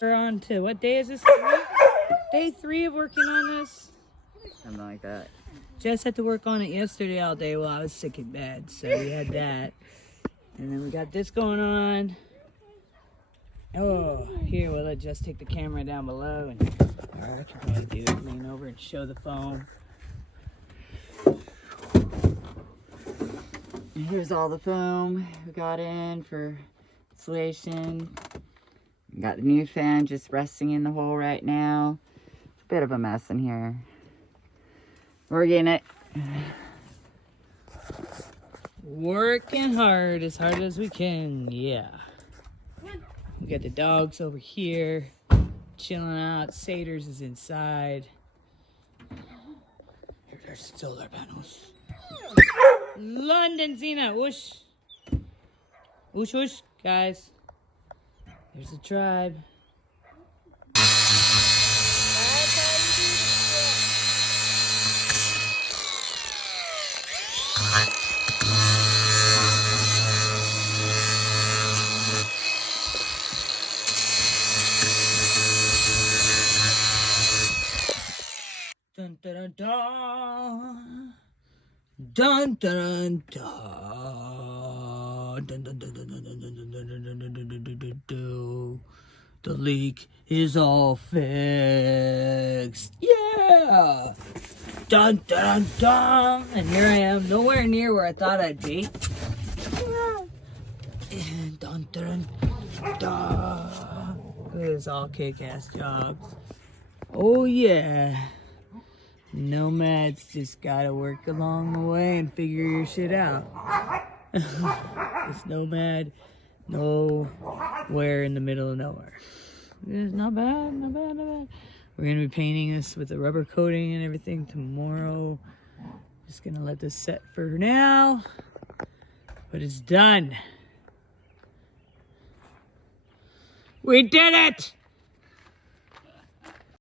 We're on to, what day is this? Day 3 of working on this? Something like that. Jess had to work on it yesterday all day while I was sick in bed, so we had that. And then we got this going on. Oh, here, we'll let Jess take the camera down below. And, or I can probably do it, lean over and show the foam. And here's all the foam we got in for insulation. Got the new fan just resting in the hole right now. It's a bit of a mess in here. We're getting it. Working hard as we can, yeah. We got the dogs over here, chilling out. Saders is inside. There's solar panels. London Zena, whoosh. Whoosh, whoosh, guys. There's the tribe. Dun dun dun dun dun dun dun dun dun dun dun dun dun. The leak is all fixed. Yeah! Dun dun dun! And here I am, nowhere near where I thought I'd be. And dun dun dun. Look at this all kick-ass jobs. Oh yeah. Nomads just gotta work along the way and figure your shit out. It's Nomad, nowhere in the middle of nowhere. It's not bad, not bad, not bad. We're gonna be painting this with the rubber coating and everything tomorrow. Just gonna let this set for now, but it's done. We did it!